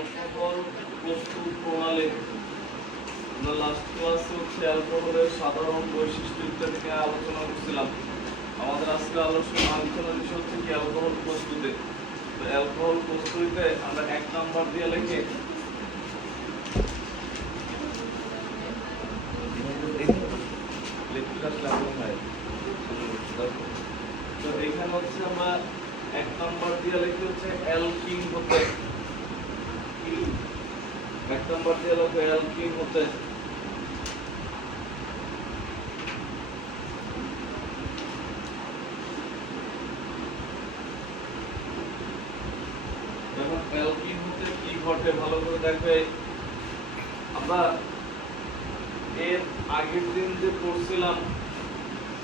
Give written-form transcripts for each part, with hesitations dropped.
Alcohol প্রস্তুত প্রণালী। আমরা লাস্ট ক্লাসে হচ্ছে অ্যালকোহলের সাধারণ বৈশিষ্ট্য ইত্যাদি নিয়ে আলোচনা করছিলাম। আমাদের আজকে আলোচনার বিষয় হচ্ছে কি অ্যালকোহল প্রস্তুতি। তো অ্যালকোহল প্রস্তুতিতে আমরা 1 নাম্বার দিয়ে লিখি তো এখানে হচ্ছে আমরা 1 নাম্বার দিয়ে লিখি হচ্ছে অ্যালকিন হতে, 1 নাম্বার দিয়ে লিখি অ্যালকিন হতে এখন অ্যালকিন হতে কি ঘটে ভালো করে দেখবে। আমরা এর আগের দিন যে পড়ছিলাম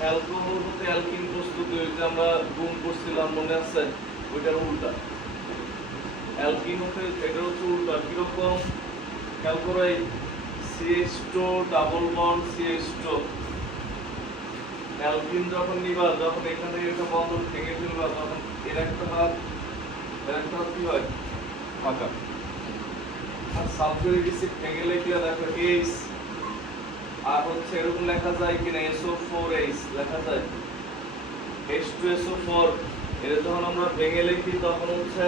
অ্যালকোহল হতে অ্যালকিন প্রস্তুত হয়েছে, আমরা গুণ করছিলাম মনে আছে, ওইটার উল্টা। অ্যালকিন হতে এটা হচ্ছে উল্টা। কিরকম খেয়াল করো, এই CH2 double bond CH2 alkyne যখন নিবা, যখন এখান থেকে একটা বন্ধন ভেঙে ফেলবা, তখন এর একটা হাত কি হয় ফাঁকা। আর সালফিউরিক অ্যাসিড ভেঙে লিখলে দেখো H, আর হচ্ছে এরকম লেখা যায় কিনা SO4H লেখা যায়, H2SO4। এটা যখন আমরা ভেঙে লিখি তখন হচ্ছে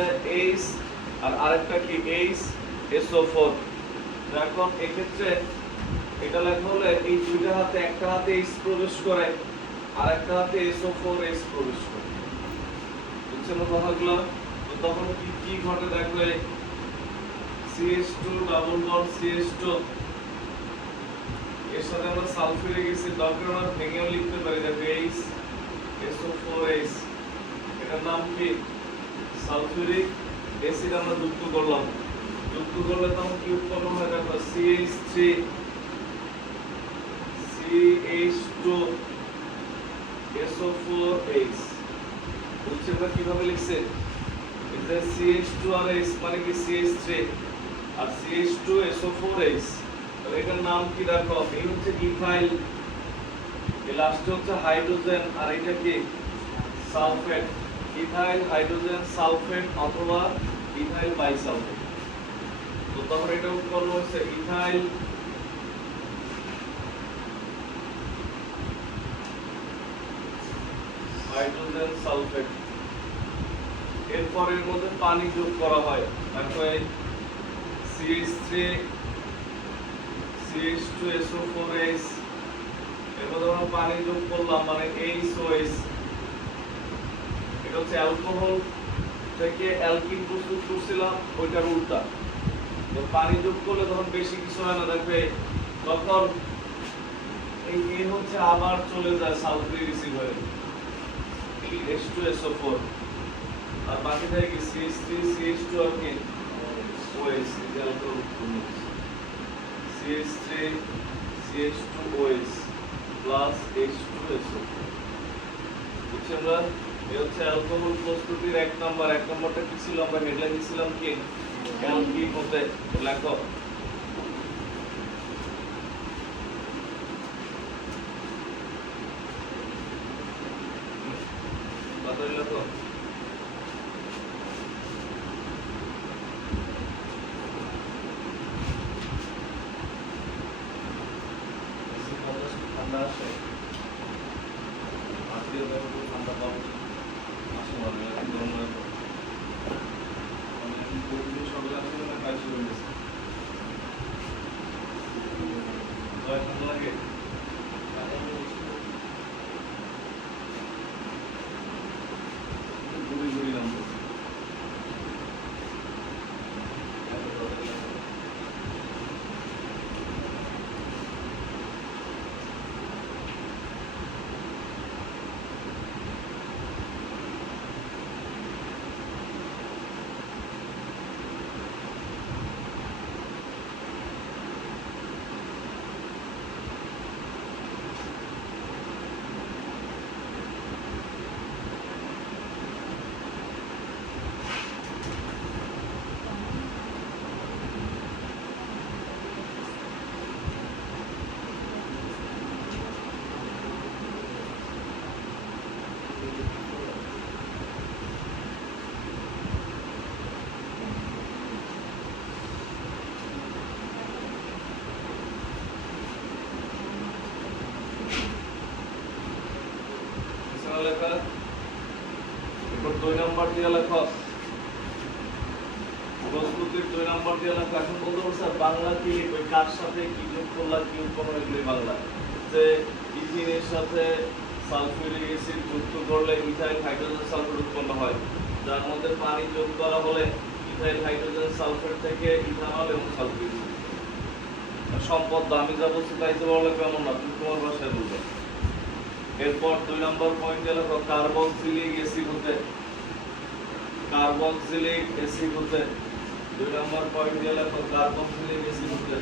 H আর আরেকটা কি HSO4। এখন এক্ষেত্রে এটা লেখা হলে এই দুইটা হাতে, একটা হাতে H প্রবেশ করে আর একটা হাতে SO4H প্রবেশ করে, বুঝছেন কথাগুলো? তো তখন কি ঘটে দেখবে, CH2 ডাবল বন্ড CH2 এর সাথে আমরা সালফিউরিক অ্যাসিড দরকার আমরা ভেঙেও লিখতে পারি, দেখো HSO4H, এটার নাম কি সালফিউরিক অ্যাসিড। আমরা যুক্ত করলাম, যুক্ত করলে তখন কি উৎপন্ন হয় দেখো CH3 CH2 SO4H। বুঝছেন না কিভাবে লিখছে? এই যে CH2 আর H মানে কি CH3 আর CH2 SO4H, তাহলে এটার নাম কি দেখো, এই হচ্ছে ইথাইল, এই লাস্টে হচ্ছে হাইড্রোজেন আর এটা কি সালফেট, ইথাইল হাইড্রোজেন সালফেট অথবা ইথাইল বাইসালফেট। তো তখন এটা উৎপন্ন হচ্ছে ইথাইল হাইড্রোজেন সালফেট। এরপর এর মধ্যে পানি যোগ করা হয়, দেখো এই CH3 CH2 SO4H, এর মধ্যে আমরা পানি যোগ করলাম মানে HOH। এটা হচ্ছে অ্যালকোহল থেকে অ্যালকিন প্রস্তুত করছিলাম, ওইটার উল্টা। তো পানি যোগ করলে তখন বেশি কিছু হয় না, দেখবে তখন এই এ হচ্ছে আবার চলে যায় সালফিউরিক অ্যাসিড হয়ে H2SO4, আর বাকি থাকে কি CH3 CH2 আর কি OH, এটা alcohol CH3 CH2OH plus H2SO4। বুঝছেন আমরা? এই হচ্ছে অ্যালকোহল প্রস্তুতির 1 নাম্বার। 1 নাম্বারটা কি ছিল, আমরা হেডলাইন দিছিলাম কি অ্যালকিন হতে। লেখো বাতাই লেখো ঠান্ডা আসে, আত্মীয় ব্যবহার ঠান্ডা পাবো আসে মানে একদম সকালে আসলে না কাজ শুরু হয়েছে ঠান্ডা লাগে। 2 নাম্বার দিয়ে লেখো, প্রস্তুতির 2 নাম্বার দিয়ে লেখো। এখন বলতে বলছে বাংলা কি লিখবে, কার সাথে কি যোগ করলা, কি উৎপন্ন এগুলি বাংলা। যে ইথিনের সাথে সালফিউরিক অ্যাসিড যুক্ত করলে ইথাইল হাইড্রোজেন সালফেট উৎপন্ন হয়, যার মধ্যে পানি যোগ করা হলে ইথাইল হাইড্রোজেন সালফেট থেকে ইথানল এবং সালফিউরিক সম্পদ। আমি যা বলছি তাই যে বলা কেমন না, তুমি তোমার ভাষায় বলবে। এরপর 2 নম্বর পয়েন্টে লেখো কার্বক্সিলিক অ্যাসিড হতে, কার্বক্সিলিক অ্যাসিড হতে 2 নম্বর পয়েন্টে লেখো কার্বক্সিলিক অ্যাসিড হতে।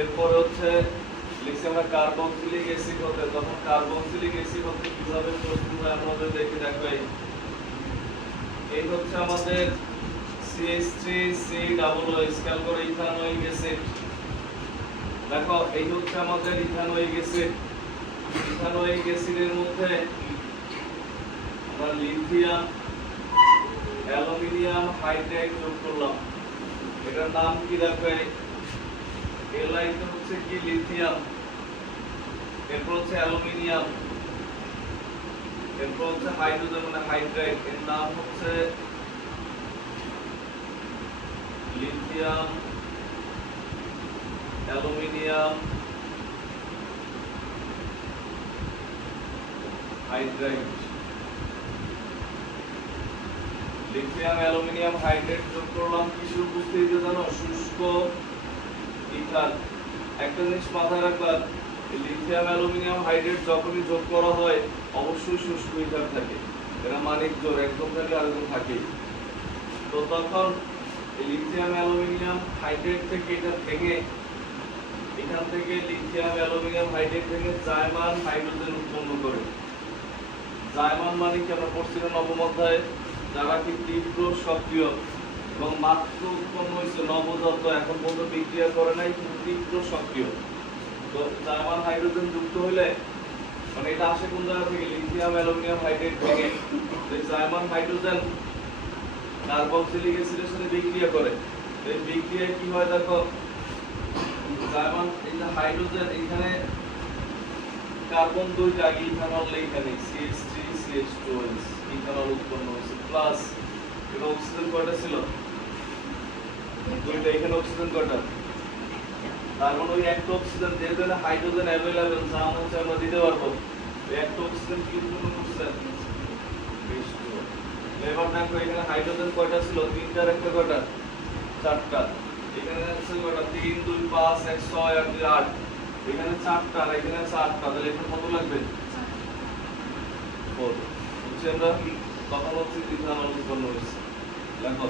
এরপরে হচ্ছে লিখছি আমরা কার্বক্সিলিক অ্যাসিড হতে। তখন কার্বক্সিলিক অ্যাসিড হতে কিভাবে প্রস্তুত হয় আমাদের দেখে দেখো। এই হচ্ছে আমাদের CH3COOH, খেয়াল করে ইথানোয়িক অ্যাসিড। দেখো এই হচ্ছে আমাদের ইথানোয়িক অ্যাসিড। ইথানোয়িক অ্যাসিডের মধ্যে আমরা লিথিয়াম অ্যালুমিনিয়াম হাইড্রাইড যোগ করলাম। এটার নাম কি দেখো, এলাইট হচ্ছে কি লিথিয়াম, এরপর হচ্ছে অ্যালুমিনিয়াম, এরপর হচ্ছে হাইড্রোজেন মানে হাইড্রাইড, এর নাম হচ্ছে lithium aluminium hydride. Lithium aluminium hydride যোগ করলাম কিসের উপস্থিতিতে জানো, শুষ্ক ইথার। একটা জিনিস মাথায় রাখবার, লিথিয়াম অ্যালুমিনিয়াম হাইড্রাইড যখনই যোগ করা হয় অবশ্যই শুষ্ক ইথার থাকে। এরা মানিক জোর, একদম থাকে আরেকদম থাকে। তো তখন এই লিথিয়াম অ্যালুমিনিয়াম হাইড্রাইড থেকে এটা ভেঙে, এখান থেকে লিথিয়াম অ্যালুমিনিয়াম হাইড্রাইড থেকে জাইমান হাইড্রোজেন উৎপন্ন করে। জাইমান মানে কি আমরা পড়ছিলাম নবম অধ্যায়ে, যারা কি তীব্র সক্রিয় এবং মাত্র উৎপন্ন হয়েছে নবজাত, এখন পর্যন্ত বিক্রিয়া করে নাই কিন্তু তীব্র সক্রিয়। তো জার্মান হাইড্রোজেন যুক্ত হইলে মানে এটা আসে কোন জায়গা থেকে, লিথিয়াম অ্যালুমিনিয়াম হাইড্রাইড থেকে। এই জার্মান হাইড্রোজেন কার্বক্সিলিক অ্যাসিডের সাথে বিক্রিয়া করে। এই বিক্রিয়ায় কি হয় দেখো, জার্মান এই যে হাইড্রোজেন এখানে কার্বন দুইটা, ইথানল এখানে CH3CH2OH ইথানল উৎপন্ন হয়েছে, প্লাস এটা অক্সিজেন কয়টা ছিল, দুইটা। এখানে অক্সিজেন কয়টা, তার মানে ওই একটা অক্সিজেন যেহেতু হাইড্রোজেন অ্যাভেলেবেল, যা হচ্ছে আমরা দিতে পারবো, ওই একটা অক্সিজেন কি উৎপন্ন করছে, এবার দেখো এখানে হাইড্রোজেন কয়টা ছিল, তিনটার একটা কয়টা, চারটা। এখানে আছে কয়টা, 3 2 5 1 6 আর 2 8। এখানে চারটা আর এখানে আছে 8টা, তাহলে এখানে কত লাগবে, 4। হচ্ছে আমরা তখন হচ্ছে ইথানল উৎপন্ন হয়েছে। দেখো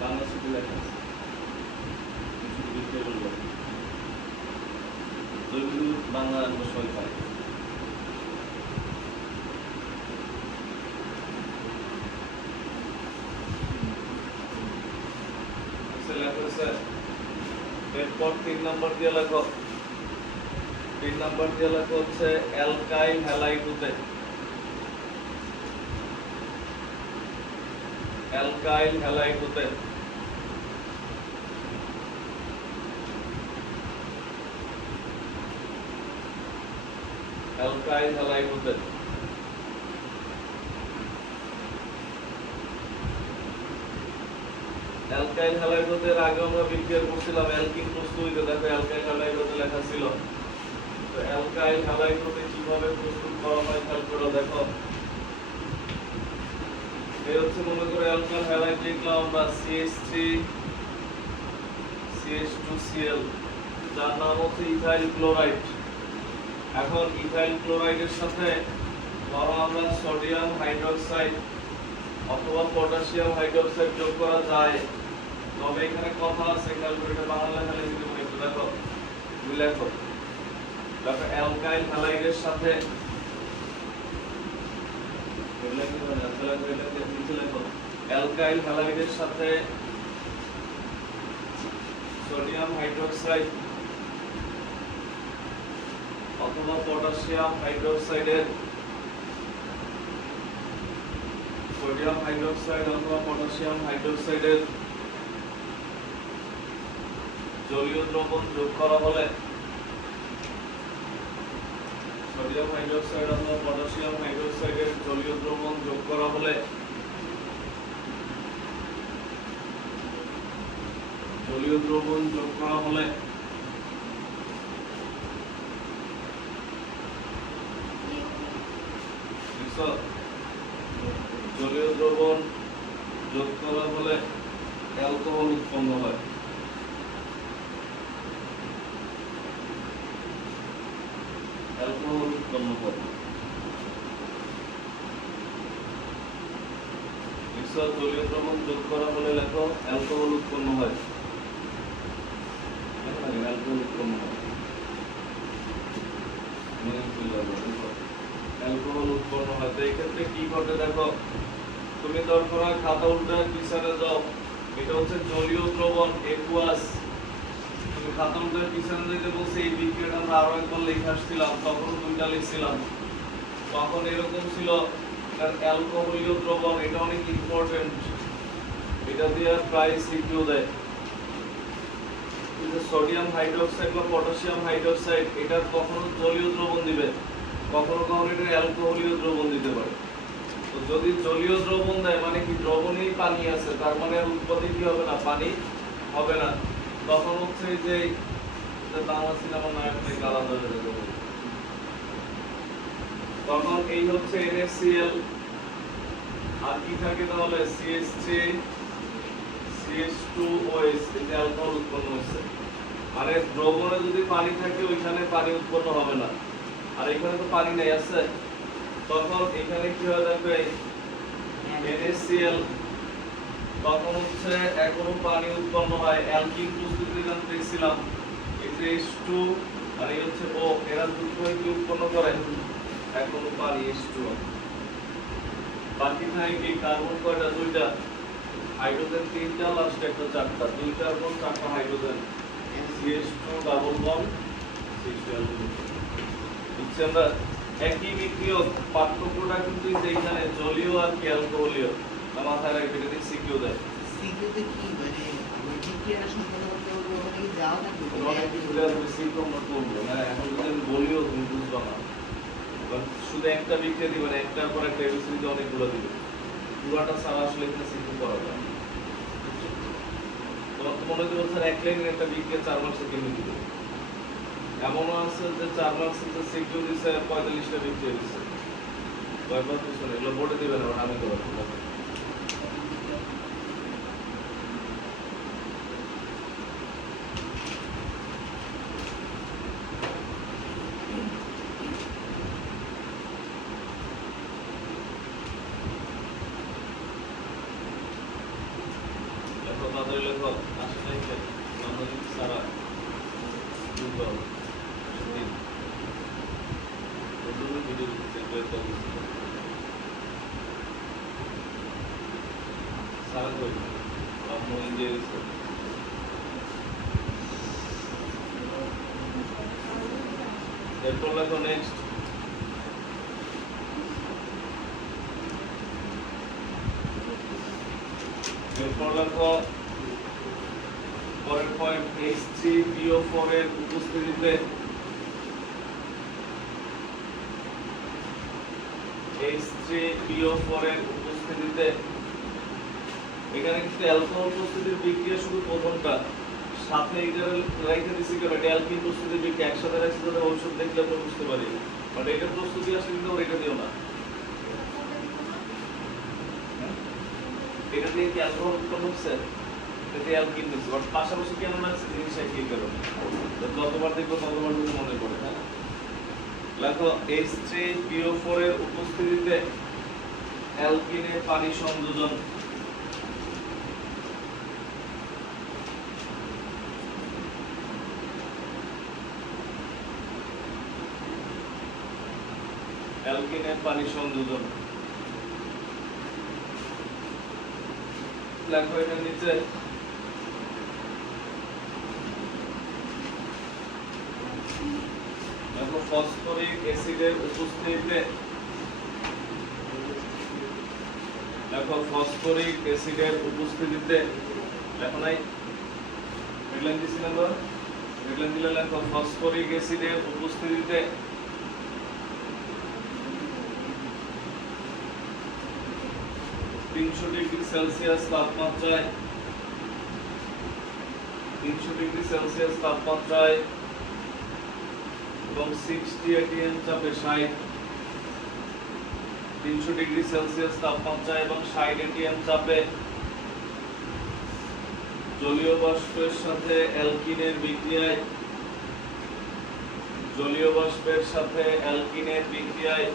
বাংলা ছবি লেখা আছে, বাংলা সবাই পায়। এরপর 3 নম্বর দিয়ে লেখো, 3 নম্বর দিয়ে লেখো হচ্ছে অ্যালকাইল হ্যালাইড হতে। অ্যালকাইল হ্যালাইড হতে অ্যালকাইল হ্যালাইড হতে অ্যালকাইল হ্যালাইড হতে আগে আমরা বিক্রিয়া করছিলাম অ্যালকিন প্রস্তুত হইতে। দেখো অ্যালকাইল হ্যালাইড হতে লেখা ছিল। তো অ্যালকাইল হ্যালাইড হতে কিভাবে প্রস্তুত করা হয় খেয়াল করে দেখো। এই হচ্ছে মনে করে অ্যালকাইল হ্যালাইড লিখলাম আমরা CH3 CH2Cl, যার নাম হচ্ছে ইথাইল ক্লোরাইড। এখন ইথাইল ক্লোরাইডের সাথে ধরো আমরা সোডিয়াম হাইড্রোক্সাইড অথবা পটাশিয়াম হাইড্রোক্সাইড যোগ করা যায়, তবে এখানে কথা আছে, ক্যালকুলেটর বাংলা লেখা লিখে দেবো একটু দেখো, তুমি লেখো। দেখো অ্যালকাইল হ্যালাইডের সাথে অ্যালকাইল হ্যালাইডের সাথে সোডিয়াম হাইড্রোক্সাইড অথবা পটাশিয়াম হাইড্রোক্সাইডের সোডিয়াম হাইড্রোক্সাইড অথবা পটাশিয়াম হাইড্রোক্সাইডের জলীয় দ্রবণ যোগ করা হলে সোডিয়াম হাইড্রোক্সাইড অথবা পটাশিয়াম হাইড্রোক্সাইডের জলীয় দ্রবণ যোগ করা হলে জলীয় দ্রবণ যোগ করা হলে জলীয় দ্রবণ যোগ করা হলে অ্যালকোহল উৎপন্ন হয়। অ্যালকোহল উৎপন্ন হয়। জলীয় দ্রবণ যোগ করা হলে লেখো অ্যালকোহল উৎপন্ন হয়। অ্যালকোহল উৎপন্ন হয়। অ্যালকোহল উৎপন্ন হয়। তো এই ক্ষেত্রে কি ঘটে দেখো, তুমি দরকার হয় খাতা উল্টা পিছনে যাও, এটা হচ্ছে জলীয় দ্রবণ একুয়াস। তুমি খাতা উল্টা পিছনে যেতে বলছে, এই বিক্রিয়াটা আমরা আরো একবার লিখে আসছিলাম, তখন দুইটা লিখছিলাম। তখন এরকম ছিল অ্যালকোহলীয় দ্রবণ, এটা অনেক ইম্পর্টেন্ট, এটা দিয়ে প্রায় সিকিউ দেয়। সোডিয়াম হাইড্রোক্সাইড বা পটাশিয়াম হাইড্রোক্সাইড এটা কখনো জলীয় দ্রবণ দিবে, কখনো কখনো এটা অ্যালকোহলীয় দ্রবণ দিতে পারে। তো যদি জলীয় দ্রবণ দেয় মানে কি দ্রবণেই পানি আছে, তার মানে আর উৎপত্তি কি হবে না, পানি হবে না। তখন হচ্ছে যে বাংলা সিনেমার নায়ক থেকে আলাদা হয়ে যাবে, তখন এই হচ্ছে NaCl আর কি থাকে তাহলে CH3 CH2OH, এই যে অ্যালকোহল উৎপন্ন হচ্ছে। মানে দ্রবণে যদি পানি থাকে ওইখানে পানি উৎপন্ন হবে না, আর এখানে তো পানি নেই আছে, তখন এখানে কি হয়ে যাবে NaCl, তখন হচ্ছে এখনো পানি উৎপন্ন হয়। অ্যালকিন প্রস্তুতির জন্য দেখছিলাম H2 আর এই হচ্ছে O, এরা দুটো কি উৎপন্ন করে, এখনো পানি H2O। বাকি থাকে কি কার্বন কয়টা, দুইটা, হাইড্রোজেন তিনটা, লাস্ট একটা চারটা, দুই কার্বন চারটা hydrogen, CH2 double bond CH2 বুঝছি আমরা। একই বিক্রিয়ক, পার্থক্যটা কিন্তু এইখানে জলীয় আর কি অ্যালকোহলীয়, মাথায় রাখবে, যদি সিকিউ দেয়। সিকিউতে কি মানে আমরা বিক্রিয়াটা সম্পন্ন করতে হবে, ওখানে কি যাওয়া থাকবে? অনেক ঘুরে আসবে, সিকিউ আমরা করবো না, এখন যদি আমি বলিও তুমি বুঝবা না। শুধু একটা বিক্রিয়া দিবে না, একটার পর একটা এবিসিডি অনেকগুলো দিবে, পুরাটা সারা আসলে এখানে সিকিউ করা যায়। তোমার তো মনে হতে বলছে এক লাইনের একটা বিক্রিয়া 4 মার্কসে কেমনি দিবে, এমনও আছে যে 4 মার্কসে সিকিউ দিছে 45টা বিক্রিয়া দিছে, কয়েকবার কিছু না, এগুলো বোর্ডে দিবে না, আমি দেবো। তাদের লেখক আসে নাই বাংলাদেশ সারা দুর্বল দিন ওগুলো ভিডিও দিতে প্রয়ত্ন করছে সারা কই আপনি ইন্ডিয়া গেছে এরপর লেখো নেক্সট এরপর লেখো পরের পয়েন্ট H3PO4 এর উপস্থিতিতে H3PO4 এর উপস্থিতিতে এখানে কিন্তু অ্যালকোহল প্রস্তুতির বিক্রিয়া শুধু প্রথমটা, সাথে এটা রাইখে দিছি কেন, এটা অ্যালকিন প্রস্তুতির বিক্রিয়া একসাথে রাখছি যাতে ঔষধ দেখলে আমরা বুঝতে পারি, বাট এটা প্রস্তুতি আসলে কিন্তু এটা দিও না, এটা দিয়ে কি অ্যালকোহল উৎপন্ন হচ্ছে, এতে অ্যালকিন দিচ্ছে, বাট পাশাপাশি কেন রাখছি জিনিস একই কারণে, যতবার দেখবো ততবার কিন্তু মনে পড়ে। হ্যাঁ লেখো H3PO4 এর উপস্থিতিতে অ্যালকিনে পানি সংযোজন। অ্যালকিনে পানি সংযোজন লেখো এটার নিচে দেখো ফসফরিক অ্যাসিডের উপস্থিতিতে লেখো নাই হেডলাইন দিছিলাম তো হেডলাইন দিলে লেখো ফসফরিক অ্যাসিডের উপস্থিতিতে 300 ডিগ্রি সেলসিয়াস তাপমাত্রায় 300 ডিগ্রি সেলসিয়াস তাপমাত্রায় এবং 60 atm চাপে 300 ডিগ্রি সেলসিয়াস তাপমাত্রায় এবং 60 atm চাপে জলীয় বাষ্পের সাথে অ্যালকিনের বিক্রিয়ায় জলীয় বাষ্পের সাথে অ্যালকিনের বিক্রিয়ায়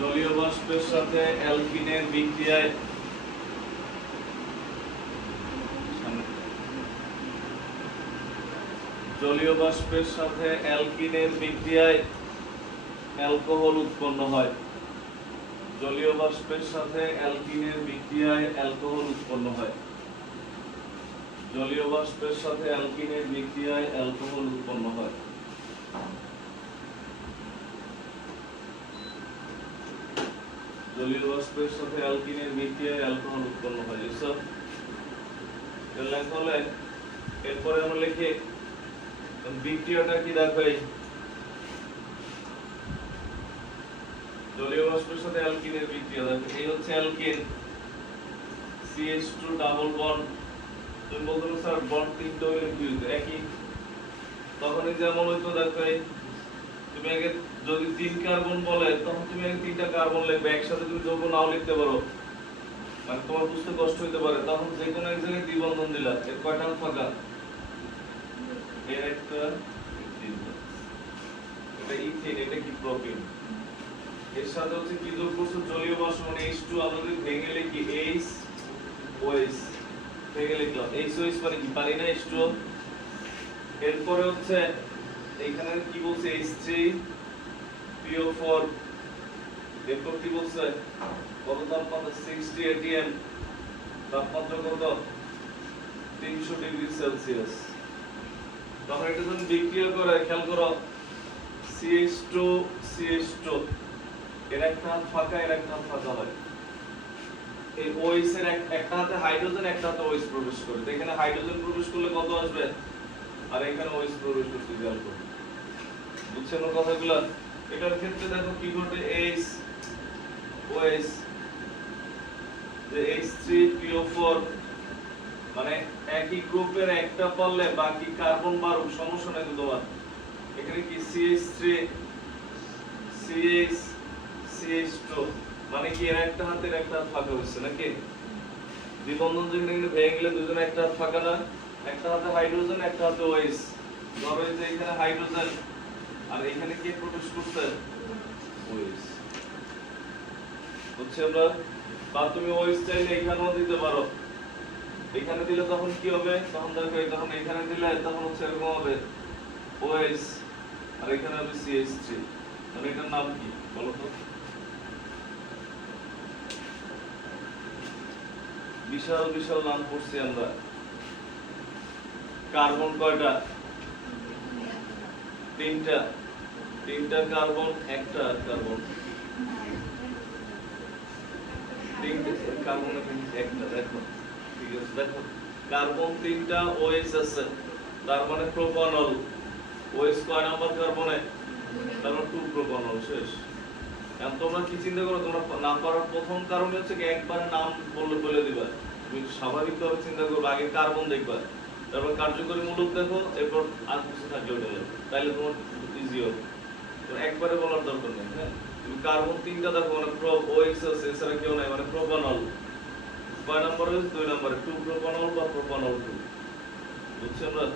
জলীয় বাষ্পের সাথে অ্যালকিনের বিক্রিয়ায় জলীয় বাষ্পের সাথে অ্যালকিনের বিক্রিয়ায় অ্যালকোহল উৎপন্ন হয়। জলীয় বাষ্পের সাথে অ্যালকিনের বিক্রিয়ায় অ্যালকোহল উৎপন্ন হয়। জলীয় বাষ্পের সাথে অ্যালকিনের বিক্রিয়ায় অ্যালকোহল উৎপন্ন হয়। জলীয় বাষ্পের সাথে অ্যালকিনের বিক্রিয়ায় অ্যালকোহল উৎপন্ন হয়। এসব লেখলে এরপরে আমরা লিখি বিক্রিয়াটা কি দেখো জলীয় বাষ্পের সাথে অ্যালকিনের বিক্রিয়া দেখো এই হচ্ছে অ্যালকিন CH2 ডাবল বন্ড তুমি বলতে পারো স্যার বন্ড তিনটা হইলে কি হইতো একই তখন যেমন হইতো দেখো তুমি আগে যদি 3 কার্বন বলে তখন তুমি আগে 3টা কার্বন লিখবে একসাথে তুমি যৌগ নাও লিখতে পারো মানে তোমার বুঝতে কষ্ট হইতে পারে তখন যে কোনো এক জায়গায় দ্বিবন্ধন দিলা এর কয়টা ফাঁকা এর একটা এটা ইথেন এটা কি প্রোপিন এর সাথে হচ্ছে কি যোগ করছো জলীয় বাষ্প মানে H2 আমরা যদি ভেঙে লিখি HOH ভেঙে লিখলাম HOH মানে কি পানি না H2 এরপরে হচ্ছে এখানে কি বলছে H3PO4 এরপর কি বলছে কত তাপমাত্রা 60 atm তাপমাত্রা কত 300 ডিগ্রি সেলসিয়াস তখন এটা যখন বিক্রিয়া করে খেয়াল করো CH2 এর একটা হাত ফাঁকা এর একটা হাত ফাঁকা হয় এই OH এর একটা হাতে হাইড্রোজেন একটা হাতে OH প্রবেশ করে এখানে হাইড্রোজেন প্রবেশ করলে কত আসবে আর এখানে OH প্রবেশ করতে খেয়াল করো বুঝছেন না কথাগুলো এটার ক্ষেত্রে দেখো কি ঘটে OH যে H3PO4 মানে একই গ্রুপের একটা পারলে বাকি কার্বন বারুক সমস্যা নাই তো তোমার এখানে কি CH3 CH2 মানে কি এর একটা হাতের একটা হাত ফাঁকা হচ্ছে নাকি দ্বিবন্ধন যেখানে ভেঙে গেলে দুজনে একটা হাত ফাঁকা না একটা হাতে হাইড্রোজেন একটা হাতে OH ধরো যে এখানে হাইড্রোজেন আর এখানে কে প্রবেশ করছে OH হচ্ছে আমরা বা তুমি OH চাইলে এখানেও দিতে পারো এখানে দিলে তখন কি হবে তখন দেখো তখন এখানে দিলে তখন হচ্ছে এরকম হবে OH আর এখানে হবে CH3 মানে এটার নাম কি বলো তো বিশাল বিশাল নাম পড়ছি আমরা কার্বন কয়টা তিনটা কার্বন একটা কার্বন কার্বন একটা দেখো ঠিক আছে দেখো কার্বন 3টা OH আছে তার মানে প্রোপানল OH কয় নাম্বার কার্বনে তার মানে 2 প্রোপানল শেষ এখন তোমরা কি চিন্তা করো তোমরা নাম করার প্রথম কারণ হচ্ছে কি একবারে নাম বলে দিবা তুমি স্বাভাবিকভাবে চিন্তা করবে আগে কার্বন দেখবা তারপর কার্যকরী মূলক দেখো এরপর আর কিছু থাকলে ওটা তাইলে তোমার ইজি হবে তো একবারে বলার দরকার নেই হ্যাঁ তুমি কার্বন 3টা দেখো মানে OH আছে এছাড়া কেউ নাই মানে প্রোপানল কয় নাম্বার হচ্ছে 2 নম্বরে 2 প্রোপানল বা প্রোপানল 2 বুঝছেন না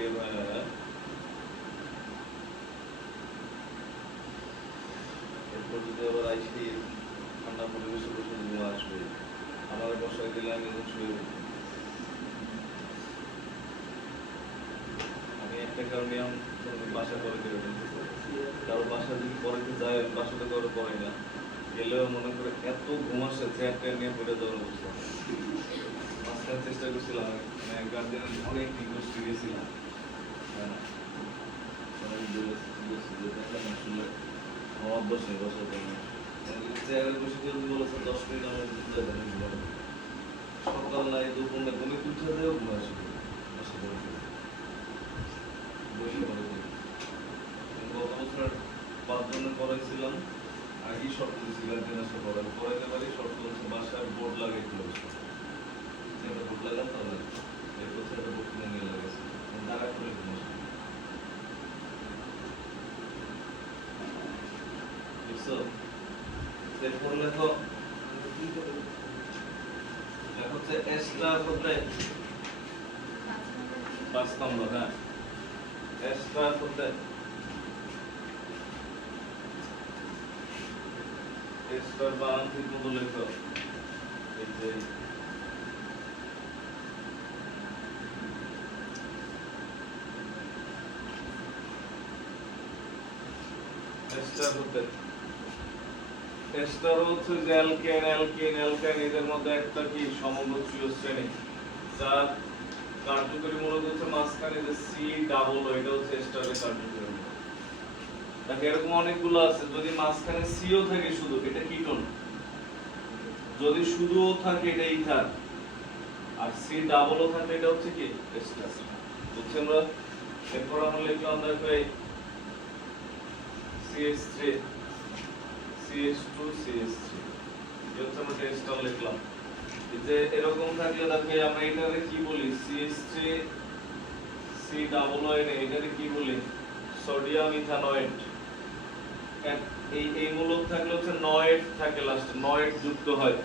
ক্লিয়ার হয় না। এরপর যদি আবার আইসি ঠান্ডা পরিবেশে বসে ঘুম আসবে, আমার বসায় দিলে আমি যখন শুয়ে পড়ি। আমি একটা কারণে বাসা করে দেবে, কারো বাসা যদি পড়াইতে যায়, আমি বাসাতে করে পড়াই না, গেলেও মনে করে এত ঘুম আসে চেয়ারটা নিয়ে পড়ে যাওয়ার অবস্থা। মাঝখানে চেষ্টা করছিলাম, মানে গার্জেনের অনেক রিকোয়েস্ট গেছিলাম, আসলে আমার অভ্যাস নেই বাসাতে। চেয়ারে বসে যদি বলেছে 10 মিনিট আমার বুঝতে পারি সকালবেলায় দুপুরে ঘুমে উঠে দেও ঘুম আসে গত বছর 5 জনের করাইছিলাম, আগেই শর্ত দিয়েছি গার্জেন আসে পড়াইতে পারি, শর্ত হচ্ছে বাসায় বোর্ড লাগাই দিল, একটা বোর্ড লাগাম তাহলে এই বছর একটা বোর্ড কিনে নিয়ে লাগাইছি, তারা করে ঘুম আসে। বুঝছো? এরপর লেখো হচ্ছে এক্সট্রা করতে 5 নম্বর, হ্যাঁ এক্সট্রা করতে এক্সট্রা বানান ঠিক মতো লেখো। এই যে এক্সট্রা করতে এস্টার হচ্ছে যে অ্যালকেন অ্যালকিন অ্যালকাইন, এদের মধ্যে একটা কি সমগোত্রীয় শ্রেণী, যার কার্যকরী মূলক হচ্ছে মাঝখানে যে সি ডাবল ও, এটা হচ্ছে এস্টারের কার্যকরী মূলক। দেখো এরকম অনেকগুলো আছে, যদি মাঝখানে সিও থাকে শুধু, এটা কিটোন, যদি শুধু থাকে এটা ইথার, আর সি ডাবল ও থাকে এটা হচ্ছে কি এস্টার। বুঝছি আমরা? এরপর আমরা লিখলাম দেখো এই CH3 CH2 CH3, এটা হচ্ছে আমরা টেস্টার লিখলাম। যে এরকম থাকলে দেখো আমরা এটারে কি বলি, CH3 C ডাবল ও N, এটারে কি বলি সোডিয়াম ইথানয়েড। এই মূলক থাকলে হচ্ছে নয়েড থাকে লাস্টে, নয়েড যুক্ত হয়,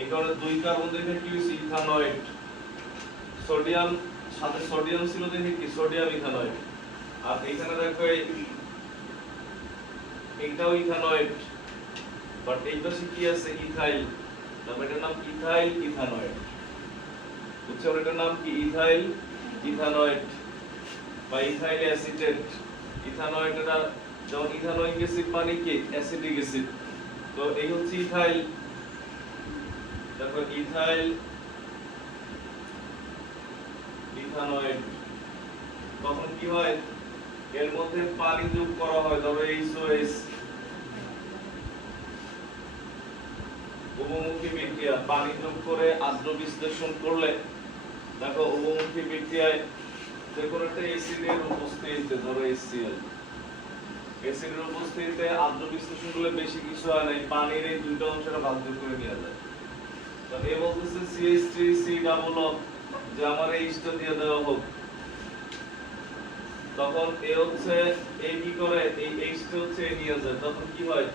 এই কারণে 2 কার্বন দেখে কি হইছে ইথানয়েড, সোডিয়াম সাথে সোডিয়াম ছিল দেখে কি সোডিয়াম ইথানয়েড। আর এখানে দেখো এইটাও ইথানয়েড, বাট এই পাশে কি আছে ইথাইল, তাহলে এটার নাম ইথাইল ইথানয়েড। বুঝছো? এটার নাম কি ইথাইল ইথানয়েড বা ইথাইল অ্যাসিটেট। ইথানয়েড এটা যেমন ইথানোয়িক অ্যাসিড মানে কি অ্যাসিডিক অ্যাসিড, তো এই হচ্ছে ইথাইল। তারপর ইথাইল ইথানয়েড, তখন কি হয় এর মধ্যে পানি যোগ করা হয়, ধরো HOH, উভমুখী বিক্রিয়া, পানি যোগ করে আদ্র বিশ্লেষণ করলে দেখো উভমুখী বিক্রিয়ায় যে কোনো একটা অ্যাসিডের উপস্থিতিতে, ধরো HCl, অ্যাসিডের উপস্থিতিতে আদ্র বিশ্লেষণ করলে বেশি কিছু হয় না, পানির এই দুইটা অংশটা ভাগ যোগ করে নেওয়া যায়। তো এ বলতেছে CH3 C ডাবল ও, যে আমার এইচটা দিয়ে দেওয়া হোক, তখন এ হচ্ছে এই কি করে এই এইচটা হচ্ছে এ নিয়ে যায়, তখন কি হয়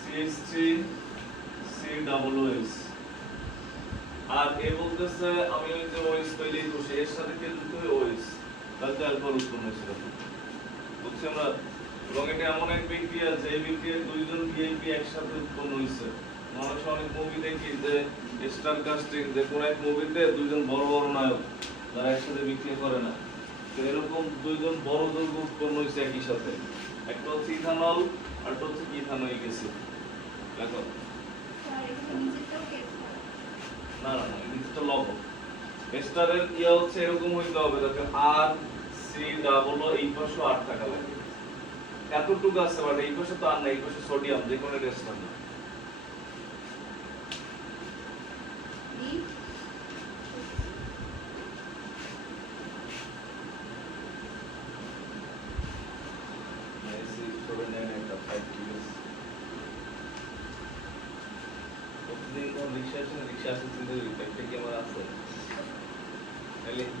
CH3 C ডাবল OH। আর এ বলতেছে আমি ওই যে OH তৈরি করছি, এর সাথে কি যুক্ত হয় OH, তাহলে অ্যালকোহল উৎপন্ন হয়েছিল। বুঝছি আমরা? এবং এটা এমন এক বিক্রিয়া যে বিক্রিয়ায় 2 জন ভিআইপি একসাথে উৎপন্ন হয়েছে। মানুষ অনেক মুভি দেখি যে স্টার কাস্টিং, যে কোন এক মুভিতে 2 জন বড় বড় নায়ক যারা একসাথে বিক্রিয়া করে না, তো এরকম 2 জন বড় যৌগ উৎপন্ন হয়েছে একই সাথে, একটা হচ্ছে ইথানল আর একটা হচ্ছে ইথানোয়িক অ্যাসিড। দেখো না না না, এটা লবণ। এস্টারের ইয়া হচ্ছে এরকম হইতে হবে, দেখো আর সি ডাবল ও এই পাশে আর থাকা লাগে, এতটুকু আছে, বাট এই পাশে তো আর নাই, এই পাশে সোডিয়াম, যে কোনো এস্টার না।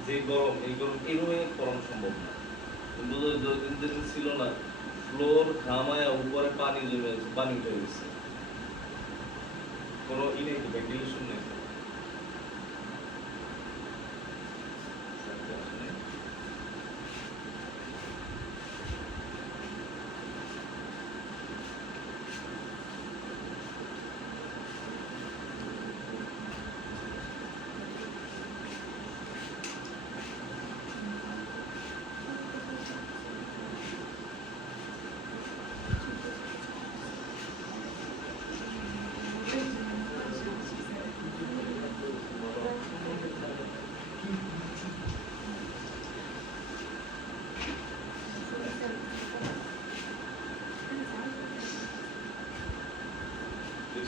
যে গরম এই গরম এইভাবে পড়ানো সম্ভব না, কিন্তু যেদিন ছিল না ফ্লোর ঘামায়া উপরে পানি জমে আছে, পানি উঠে গেছে, কোনো ই নেই, ভেন্টিলেশন নেই।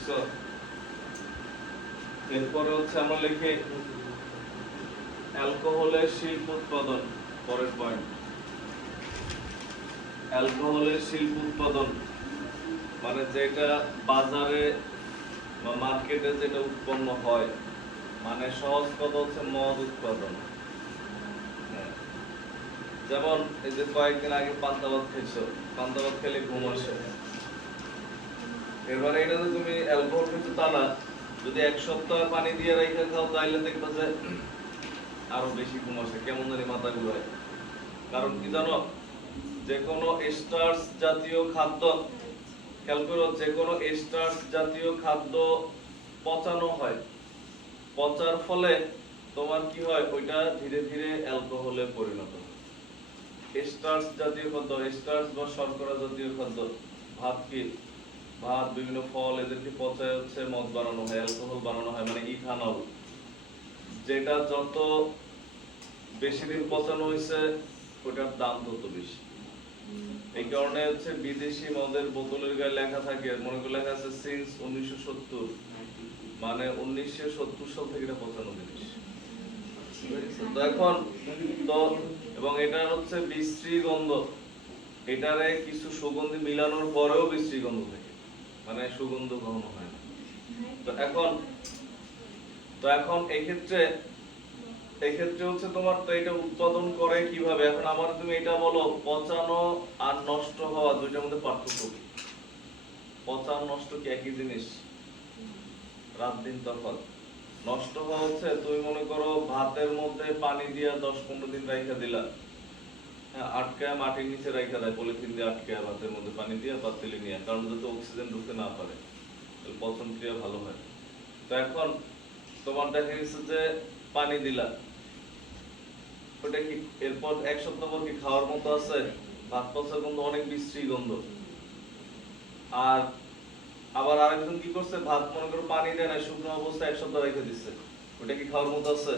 লিখছো? এরপরে হচ্ছে আমরা লিখি অ্যালকোহলের শিল্প উৎপাদন। পরের পয়েন্ট, অ্যালকোহলের শিল্প উৎপাদন মানে যেটা বাজারে বা মার্কেটে যেটা উৎপন্ন হয়, মানে সহজ কথা হচ্ছে মদ উৎপাদন। হ্যাঁ। যেমন এই যে কয়েকদিন আগে পান্তা ভাত খেয়েছো, পান্তা ভাত খেলে ঘুম আসে, এবারে এটা তো তুমি অ্যালকোহল কিন্তু তা না, যদি এক সপ্তাহ পানি দিয়ে রেখে খাও তাহলে দেখবা যে আরো বেশি ঘুম আসে, কেমন জানি মাথা ঘুরায়। কারণ কি জানো, যে কোনো স্টার্চ জাতীয় খাদ্য, খেয়াল করো, যে কোনো স্টার্চ জাতীয় খাদ্য পচানো হয়, পচার ফলে তোমার কি হয়, ওইটা ধীরে ধীরে অ্যালকোহলে পরিণত হয়। স্টার্চ জাতীয় খাদ্য, স্টার্চ বা শর্করা জাতীয় খাদ্য, ভাত কি, ভাত, বিভিন্ন ফল, এদেরকে পচায় হচ্ছে মদ বানানো হয়, অ্যালকোহল বানানো হয়, মানে ইথানল। যেটা যত বেশি দিন পচানো হয়েছে ওটার দাম তত বেশি। এই কারণে হচ্ছে বিদেশি মদের বোতলের গায়ে লেখা থাকে, মনে করে লেখা আছে সিন্স 1970, মানে 1970 সাল থেকে এটা পচানো জিনিস। তো এখন তো, এবং এটার হচ্ছে বিশ্রী গন্ধ, এটারে কিছু সুগন্ধি মিলানোর পরেও বিশ্রী গন্ধ থাকে, মানে সুগন্ধ গ্রহণ হয় না। তো এখন এক্ষেত্রে হচ্ছে তোমার, তো এটা উৎপাদন করে কিভাবে? এখন আমার তুমি এটা বলো, পচানো আর নষ্ট হওয়া দুইটার মধ্যে পার্থক্য কি? পচা নষ্ট কি একই জিনিস? রাত দিন তফাৎ। নষ্ট হওয়া হচ্ছে, তুমি মনে করো ভাতের মধ্যে পানি দিয়া 10-15 দিন রাইখা দিলা, হ্যাঁ, আটকায় মাটির নিচে রাইখা দেয়, পলিথিন দিয়ে আটকায় ভাতের মধ্যে পানি দিয়া পাতিলে নিয়ে, কারণ যাতে অক্সিজেন ঢুকতে না পারে, তাহলে পচন ক্রিয়া ভালো হয়। তো এখন তোমার দেখা গেছে যে পানি দিলা, ওটা কি এরপর এক সপ্তাহ পর কি খাওয়ার মতো আছে? ভাত পচার গন্ধ অনেক বিশ্রী গন্ধ। আর আবার আরেকজন কি করছে, ভাত মনে করো পানি দেয় না, শুকনো অবস্থায় এক সপ্তাহ রেখে দিচ্ছে, ওটা কি খাওয়ার মতো আছে?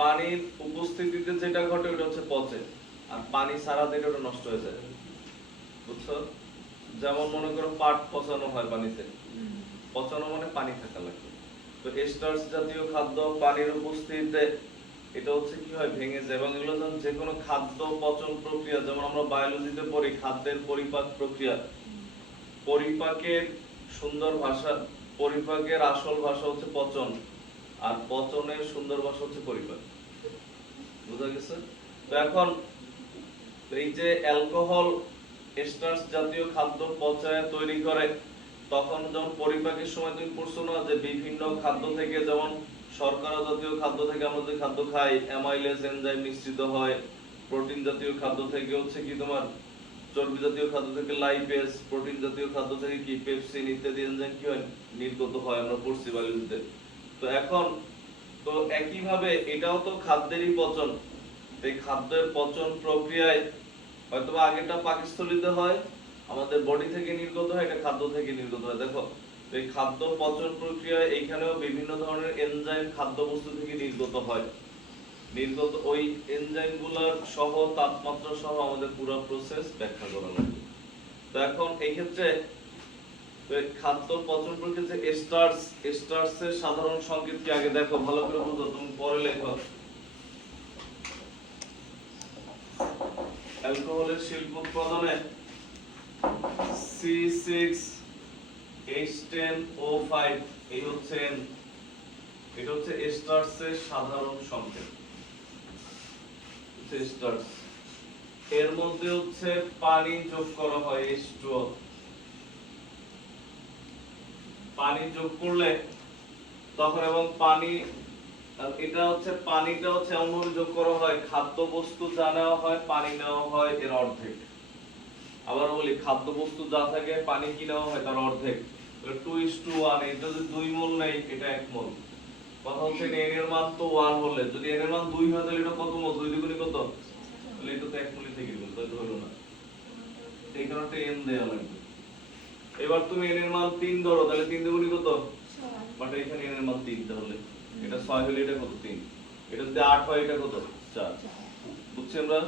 পানির উপস্থিতিতে যেটা ঘটে ওটা হচ্ছে পচে, আর পানি ছাড়া দিলে ওটা নষ্ট হয়ে যায়, বুঝছো? যেমন মনে করো পাট পচানো হয় পানিতে, পচানো মানে পানি থাকা লাগবে। তো স্টার্চ জাতীয় খাদ্য পানির উপস্থিতিতে এটা হচ্ছে কি হয়, ভেঙে যায়। এবং এগুলো যে কোনো খাদ্য পচন প্রক্রিয়া, যেমন আমরা বায়োলজিতে পড়ি খাদ্যের পরিপাক প্রক্রিয়া, পরিপাকের সুন্দর ভাষা, পরিপাকের আসল ভাষা হচ্ছে পচন, আর পচনের সুন্দর ভাষা হচ্ছে পরিপাক। বুঝা গেছে? তো এখন এই যে অ্যালকোহল স্টার্চ জাতীয় খাদ্য পচায় তৈরি করে, তখন যখন পরিপাকের সময় তুমি পড়ছো না যে বিভিন্ন খাদ্য থেকে, যেমন শর্করা জাতীয় খাদ্য থেকে আমরা যে খাদ্য খাই অ্যামাইলেজ এনজাইম নিঃসৃত হয়, প্রোটিন জাতীয় খাদ্য থেকে হচ্ছে কি তোমার চর্বি জাতীয় খাদ্য থেকে লাইপেজ, প্রোটিন জাতীয় খাদ্য থেকে কি পেপসিন ইত্যাদি এনজাইম কি হয়, নির্গত হয়, আমরা পড়ছি বায়োলজিতে। তো এখন তো একই ভাবে এটাও তো খাদ্যেরই পচন। এই খাদ্যের পচন প্রক্রিয়ায় হয়তোবা আগেটা পাকস্থলীতে হয়, আমাদের বডি থেকে নির্গত হয়, এটা খাদ্য থেকে নির্গত হয়। দেখো এই খাদ্য পচন প্রক্রিয়ায় এইখানেও বিভিন্ন ধরনের এনজাইম খাদ্যবস্তু থেকে নির্গত হয়, নির্গত ওই এনজাইম গুলার সহ তাপমাত্রা সহ আমাদের পুরো প্রসেস ব্যাখ্যা করা লাগবে। তো এখন এই ক্ষেত্রে খাদ্য পচন প্রক্রিয়া যে স্টার্চের সাধারণ সংকেত কি আগে দেখো, ভালো করে বুঝো, তুমি পরে লেখো। অ্যালকোহলের শিল্প উৎপাদনে C6H10O5 এই হচ্ছে এটা হচ্ছে স্টার্চের সাধারণ সংকেত, স্টার্চ। এর মধ্যে হচ্ছে পানি যোগ করা হয় H2O, পানি যোগ করলে তখন, এবং পানি, এটা হচ্ছে পানিটা হচ্ছে এমন যোগ করা হয়, খাদ্যবস্তু যা নেওয়া হয় পানি নেওয়া হয় এর অর্ধেক। আবার বলি, খাদ্যবস্তু যা থাকে পানি কি নেওয়া হয় তার অর্ধেক, 2:1। এটা যদি 2 মোল নেই এটা 1 মোল। কথা হচ্ছে n এর মান তো 1 হলে, যদি n এর মান 2 হয় তাহলে এটা কত মোল, 2 দ্বিগুণে কত, তাহলে এটা তো 1 মোলই থেকে গেল, তাই তো হলো না? এই কারণে n দেয়া লাগবে। এবার তুমি n এর মান 3 ধরো, তাহলে 3 দ্বিগুণে কত, বাট এখানে n এর মান 3, তাহলে এটা 6 হলে এটা কত, 3। এটা যদি 8 হয় এটা কত, 4। বুঝছি আমরা?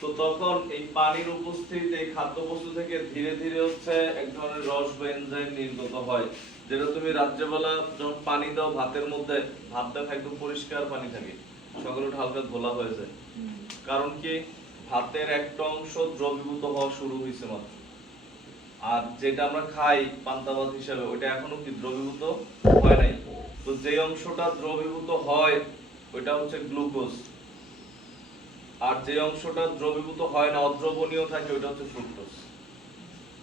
তো তখন এই পানির উপস্থিতিতে এই খাদ্যবস্তু থেকে ধীরে ধীরে হচ্ছে এক ধরনের রস বা এনজাইম নির্গত হয়, যেটা তুমি রাত্রেবেলা যখন পানি দাও ভাতের মধ্যে, ভাত দেখো একদম পরিষ্কার পানি থাকে, সকালে উঠে হালকা ঘোলা হয়ে যায়। কারণ কি, ভাতের একটা অংশ দ্রবীভূত হওয়া শুরু হয়েছে মাত্র, আর যেটা আমরা খাই পান্তা ভাত হিসেবে ওইটা এখনো কি দ্রবীভূত হয় নাই। তো যে অংশটা দ্রবীভূত হয় ওইটা হচ্ছে গ্লুকোজ, আর যে অংশটা দ্রবীভূত হয় না, অদ্রবণীয় থাকে, ওইটা হচ্ছে ফ্রুক্টোজ।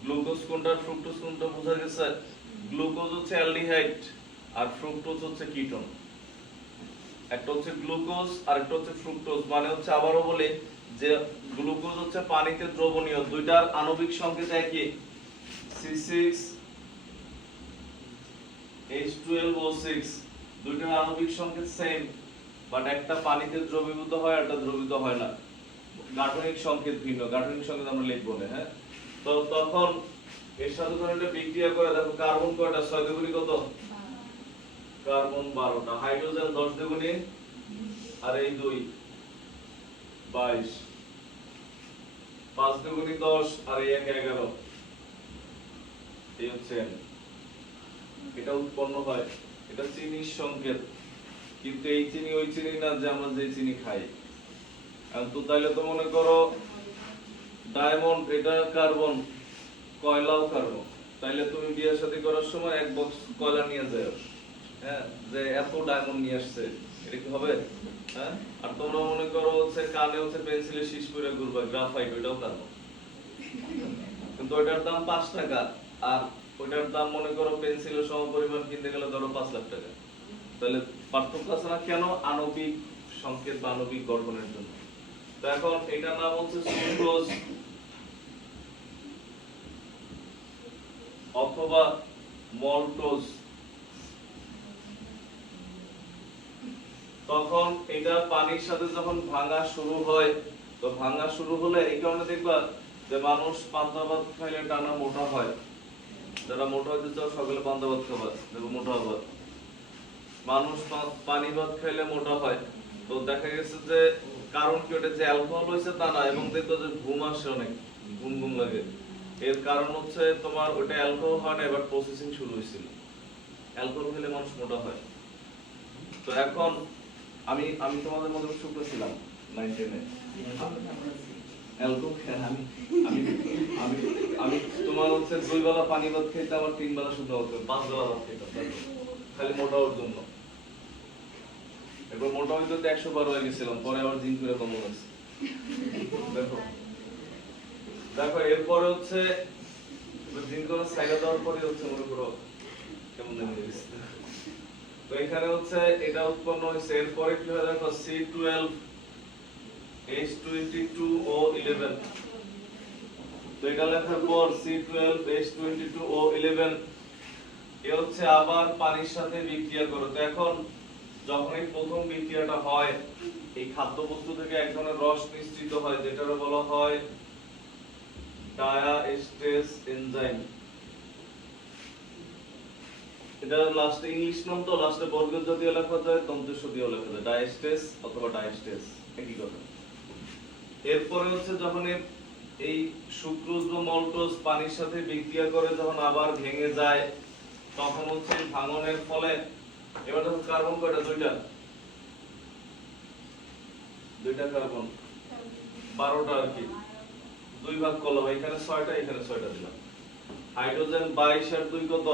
গ্লুকোজ কোনটা ফ্রুক্টোজ কোনটা বোঝা গেছে? গ্লুকোজ হচ্ছে অ্যালডিহাইড আর ফ্রুক্টোজ হচ্ছে কিটোন। একটা হচ্ছে গ্লুকোজ আর একটা হচ্ছে ফ্রুক্টোজ। মানে হচ্ছে আবারও বলি যে গ্লুকোজ হচ্ছে পানিতে দ্রবণীয়, দুইটার আণবিক সংকেত একই, C6H12O6, দুইটার আণবিক সংকেত সেম, বাট একটা পানিতে দ্রবীভূত হয় আর একটা দ্রবীভূত হয় না, গাঠনিক সংকেত ভিন্ন, গাঠনিক সংকেত আমরা লিখবো না। হ্যাঁ, তো তখন এর সাথে যখন এটা বিক্রিয়া করে, দেখো কার্বন কয়টা, 6 দ্বিগুণী কত, কার্বন 12টা, হাইড্রোজেন 10 দ্বিগুণী আর এই 2 22, 5 দ্বিগুণী 10 আর এই 1 11, এই হচ্ছে N। এটা উৎপন্ন হয়, এটা চিনির সংকেত, কিন্তু এই চিনি ওই চিনি না যে আমরা যে চিনি খাই। তো তাইলে তো মনে করো ডায়মন্ড এটা কার্বন, কয়লাও কার্বন, তাইলে তুমি বিয়ে শাদী করার সময় এক বক্স কয়লা নিয়ে যাও, হ্যাঁ, যে এত ডায়মন্ড নিয়ে আসছে, এটা কি হবে? হ্যাঁ, আর তোমরা মনে করো হচ্ছে কানে হচ্ছে পেন্সিলের শীষ করে ঘুরবা, গ্রাফাইট, ওইটাও কার্বন, কিন্তু ওইটার দাম 5 টাকা, আর ওইটার দাম মনে করো পেন্সিলের সমপরিমাণ কিনতে গেলে ধরো 5 লাখ টাকা। তাহলে পার্থক্য আছে না? কেন? আণবিক সংকেত বা আণবিক গঠনের জন্য। তো এখন এটার নাম হচ্ছে সুক্রোজ অথবা মল্টোজ। তখন এটা পানির সাথে যখন ভাঙা শুরু হয়, তো ভাঙা শুরু হলে এই কারণে দেখবা যে মানুষ পান্তা ভাত খাইলে টানা মোটা হয়। যারা মোটা হইতে চাও সকালে পান্তা ভাত খাবা, দেখো মোটা হবে। মানুষ পানি ভাত খাইলে মোটা হয়। তো দেখা গেছে যে কারণ কি, ওটা যে অ্যালকোহল হইছে তা না, এবং দেখবা যে ঘুম আসে অনেক, ঘুম ঘুম লাগে। এর কারণ হচ্ছে তোমার ওটা অ্যালকোহল হয় না, এবার প্রসেসিং শুরু হয়েছিল। অ্যালকোহল খেলে মানুষ মোটা হয়। তো এখন আমি আমি তোমাদের মধ্যে শুক্র ছিলাম 9 10 এ। অ্যালকোহল আমি আমি আমি আমি তোমার হচ্ছে 2 বেলা পানি ভাত খেতে, আমার 3 বেলা শুদ্ধ হতো, 5 বেলা ভাত খেতাম খালি মোটা হওয়ার জন্য। এবার মোটা হইতে 112 হয়ে গেছিলাম, পরে আবার জিম করে কমে গেছে। দেখো দেখো এরপরে হচ্ছে জিম করে সাইডে দেওয়ার পরে হচ্ছে মনে করো কেমন জানি গেছে। তো এখানে হচ্ছে এটা উৎপন্ন হয়েছে, এরপরে কি হয় দেখো C12H22O11। তো এটা লেখার পর C12H22O11 এ হচ্ছে আবার পানির সাথে বিক্রিয়া করে। তো এখন যখন এই প্রথম বিক্রিয়াটা হয়, এই খাদ্যবস্তু থেকে এক ধরনের রস নিঃসৃত হয়, যেটা বলা হয় ডায়াস্টেস এনজাইম। এটা লাস্টে ইংলিশ নাম, তো লাস্টে বর্গের যদিও লেখা যায়, দন্তেশ দিয়েও লেখা যায়, ডায়াস্টেস অথবা ডায়াস্টেস, একই কথা। এরপরে হচ্ছে যখন এই সুক্রোজ বা মল্টোজ পানির সাথে বিক্রিয়া করে যখন আবার ভেঙে যায়, তখন হচ্ছে ভাঙনের ফলে এবার দেখো কার্বন কয়টা, দুইটা কার্বন, 12টা আর কি, 2 ভাগ করলাম, এখানে 6টা এখানে 6টা দিলাম। হাইড্রোজেন 22 আর 2 কত,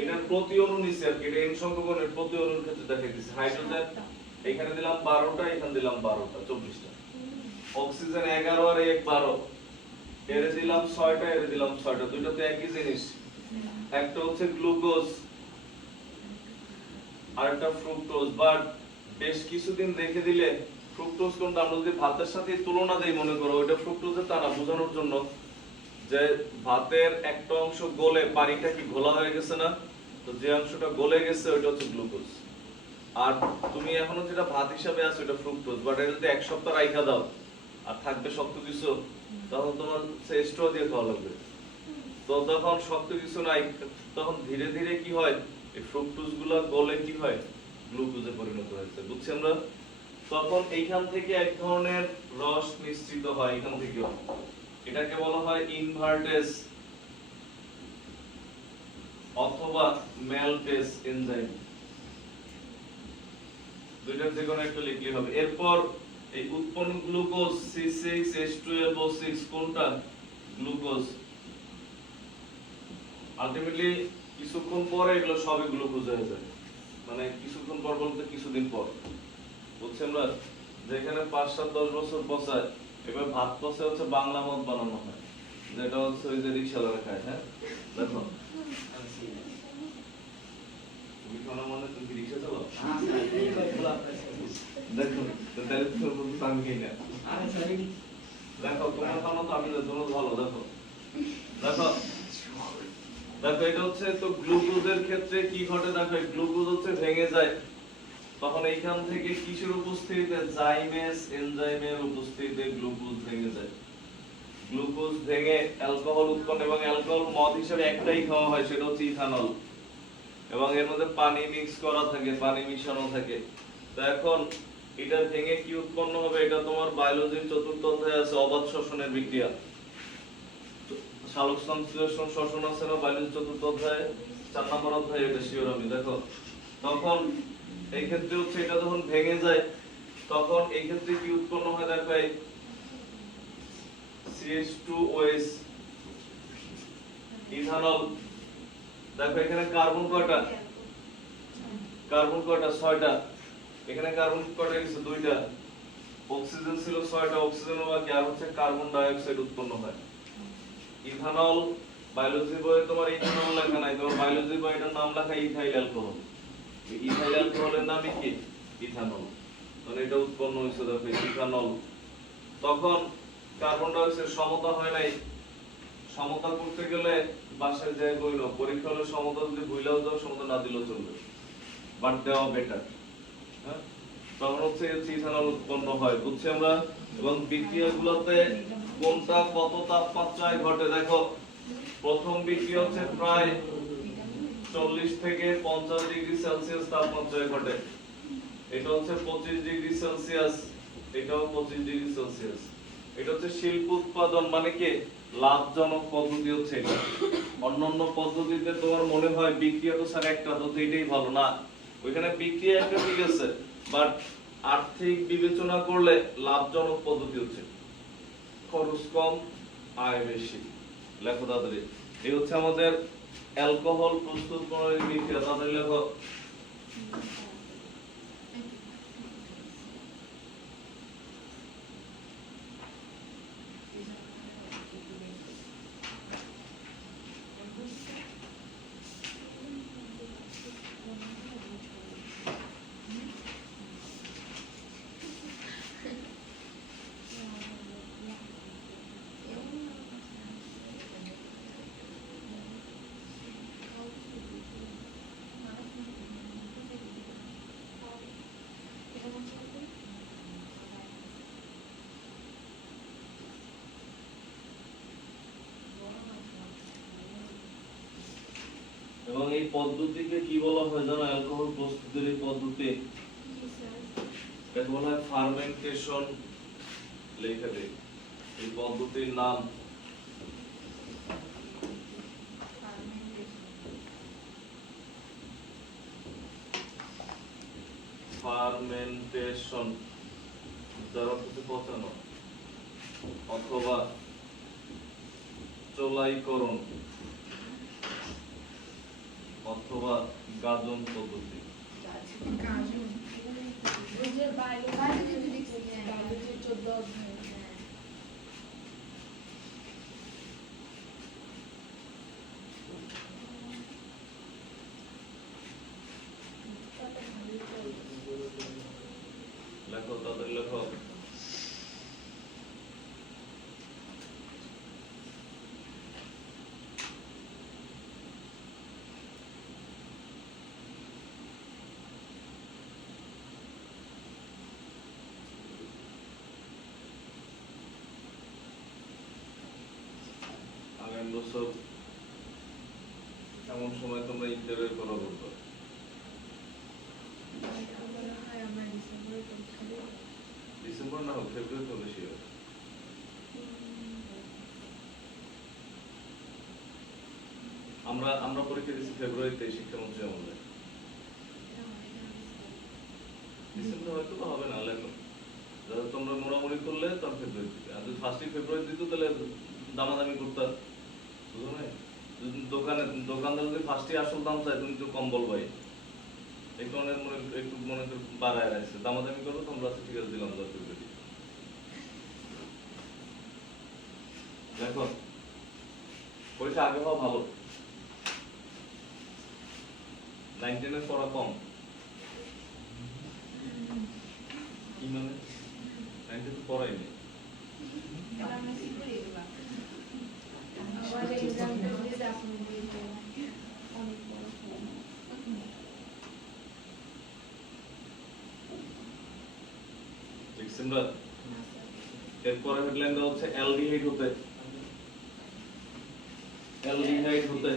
এটার প্রতি অণু নিচে আর কি, এটা n সংখ্যকের প্রতি অণুর ক্ষেত্রে দেখাই দিছি। হাইড্রোজেন এখানে দিলাম 12টা, এখানে দিলাম 12টা, 24টা। অক্সিজেন 11 আর 1 12, এরে দিলাম 6টা, এরে দিলাম 6টা, দুইটাতে একই জিনিস। একটা হচ্ছে গ্লুকোজ আর একটা ফ্রুক্টোজ, বাট বেশ কিছুদিন রেখে দিলে ফ্রুক্টোজ কোনটা, আমরা যদি ভাতের সাথে তুলনা দেই মনে করো, ওইটা ফ্রুক্টোজের তা না, বোঝানোর জন্য যে ভাতের একটা অংশ গলে পানিটা কি ঘোলা হয়ে গেছে না, তো যে অংশটা গলে গেছে ওইটা হচ্ছে গ্লুকোজ। আর তুমি এখনো যেটা ভাত হিসাবে আছে ওটা ফ্রুক্টোজ, বাট এটা যদি 1 সপ্তাহ রাইখা দাও আর থাকবে শক্ত কিছু, তখন তোমার স্ট্র দিয়ে খাওয়া লাগবে। তো তখন শক্ত কিছু নাই, তখন ধীরে ধীরে কি হয়, এই ফ্রুক্টোজ গুলো গলে কি হয়, গ্লুকোজে পরিণত হয়েছে। বুঝছি আমরা? তখন এইখান থেকে এক ধরনের রস নিঃসৃত হয় এখান থেকে, এটাকে বলা হয় ইনভার্টেস অথবা ম্যালটেস এনজাইম, দুইটার যে কোনো একটা লিখলে হবে। এরপর এই উৎপন্ন গ্লুকোজ C6H12O6 কোনটা গ্লুকোজ, আলটিমেটলি কিছুক্ষণ পরে এগুলো সবই গ্লুকোজ হয়ে যায়, মানে কিছুক্ষণ পর বলতে কিছুদিন পর, বুঝছেন না? যেখানে 5-7-10 বছর পচায়, এবার ভাত পচে হচ্ছে বাংলা মদ বানানো হয়, যেটা হচ্ছে ওই যে রিক্সাওয়ালা খায়। হ্যাঁ দেখো, তুমি কোন মনে তুমি রিক্সা চালাও? দেখো তাহলে তো বলতে আমি কি না, দেখো তোমার কারণ তো আমি তোমার ভালো, দেখো দেখো দেখো এটা হচ্ছে তো গ্লুকোজের ক্ষেত্রে কি ঘটে, দেখো গ্লুকোজ হচ্ছে ভেঙে যায়, তখন এইখান থেকে কিসের উপস্থিতিতে, জাইমেস এনজাইমের উপস্থিতিতে গ্লুকোজ ভেঙে যায়, গ্লুকোজ ভেঙে অ্যালকোহল উৎপন্ন, এবং অ্যালকোহল মদ হিসেবে একটাই খাওয়া হয়, সেটা হচ্ছে ইথানল, এবং এর মধ্যে পানি মিক্স করা থাকে, পানি মিশানো থাকে। তো এখন এটা ভেঙে কি উৎপন্ন হবে, এটা তোমার বায়োলজির 4র্থ অধ্যায়ে আছে, অবাত শ্বসনের বিক্রিয়া, সালোক সংশ্লেষণ শ্বসন আছে না বায়োলজি 4র্থ অধ্যায়ে, 4 নম্বর অধ্যায়ে, এটা শিওর আমি। দেখো তখন এই ক্ষেত্রে হচ্ছে এটা যখন ভেঙে যায়, তখন এই ক্ষেত্রে কি উৎপন্ন হয়, দেখো এই CH2OH ইথানল, দেখো এখানে কার্বন কয়টা, কার্বন কয়টা, 6টা, এখানে কার্বন কয়টা গেছে, 2টা, অক্সিজেন ছিল 6টা, অক্সিজেন বাকি, আর হচ্ছে কার্বন ডাই অক্সাইড উৎপন্ন হয়। ইথানল বায়োলজি বইয়ে তোমার ইথানল লেখা নাই, তোমার বায়োলজি বইয়ে এটার নাম লেখা ইথাইল অ্যালকোহল, ইথাইল অ্যালকোহলের নামই কি ইথানল, মানে এটা উৎপন্ন হয়েছে দেখো ইথানল। তখন কার্বন ডাই অক্সাইড সমতা হয় নাই, সমতা করতে গেলে বাসায় যায় বইল, পরীক্ষা হলে সমতা যদি ভুলেও যাও সমতা না দিলেও চলবে, বাট দেওয়া বেটার। হ্যাঁ, তখন হচ্ছে ইথানল উৎপন্ন হয়, বুঝছি আমরা। এবং বিক্রিয়াগুলোতে কোনটা কত তাপমাত্রায় ঘটে, দেখো প্রথম বিক্রিয়া হচ্ছে প্রায় 40 থেকে 50 ডিগ্রি সেলসিয়াস তাপমাত্রায় ঘটে, এটা হচ্ছে 25 ডিগ্রি সেলসিয়াস, এটাও 25 ডিগ্রি সেলসিয়াস। এটা হচ্ছে শিল্প উৎপাদন, মানে কি লাভজনক পদ্ধতি হচ্ছে এটা। অন্যান্য পদ্ধতিতে তোমার মনে হয় বিক্রিয়া তো স্যার একটা, তো এটাই ভালো না, ওইখানে বিক্রিয়া একটা ঠিক আছে, বাট আর্থিক বিবেচনা করলে লাভজনক পদ্ধতি হচ্ছে খরচ কম আয় বেশি। লেখো তাড়াতাড়ি, এই হচ্ছে আমাদের অ্যালকোহল প্রস্তুত করার বিক্রিয়া, তাড়াতাড়ি লেখো। এবং এই পদ্ধতিকে কি বলা হয় জানো, অ্যালকোহল প্রস্তুতের এই পদ্ধতি, এটাকে বলা হয় ফার্মেন্টেশন, লেখা দেই এই পদ্ধতির নাম ফার্মেন্টেশন, যার অর্থ হচ্ছে পচানো অথবা চোলাইকরণ অথবা গাজন পদ্ধতি। লেখো তাদের লেখো। আগামী বছর এমন সময় তোমরা ইন্টারভিউ করা বলতো। না হোক ফেব্রুয়ারিতে বেশি হবে। আমরা পরীক্ষা দিচ্ছি ফেব্রুয়ারিতে, শিক্ষামন্ত্রী আমলে। ডিসেম্বর হয়তো বা হবে না, লেখো যারা তোমরা মোড়ামুড়ি করলে তখন ফেব্রুয়ারি দিবে। আর যদি ফার্স্টে ফেব্রুয়ারি দিত তাহলে দামাদামি করতাম, বুঝো না? দোকানদার যদি ফার্স্টে আসল দাম চাই, তুমি একটু কম বলবাই, একটু মনে করে বাড়ায় রাখছে, দামাদামি করবো তোমরা, ঠিক আছে দিলাম ফেব্রুয়ারি। দেখো পরীক্ষা আগে হওয়া ভালো, 9, 10 এর পড়া কম। কি মানে 9, 10 পড়াই নেই। এরপরে হেডলাইনটা হচ্ছে অ্যালডিহাইড হতে, অ্যালডিহাইড হতে,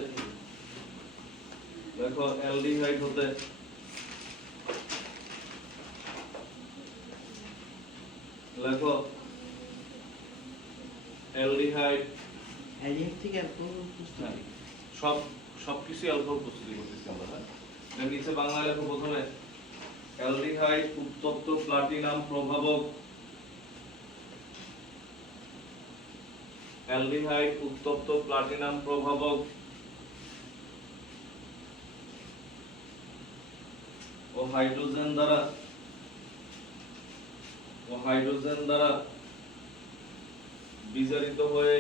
দেখো অ্যালডিহাইড হতে লেখো অ্যালডিহাইড। অ্যালডিহাইড থেকে অ্যালকোহল প্রস্তুতি, সবকিছু অ্যালকোহল প্রস্তুতি করতেছি আমরা। হ্যাঁ, নিচে বাংলা লেখো প্রথমে অ্যালডিহাইড উত্তপ্ত প্লাটিনাম প্রভাবক, অ্যালডিহাইড উত্তপ্ত প্লাটিনাম প্রভাবক ও হাইড্রোজেন দ্বারা বিজারিত হয়ে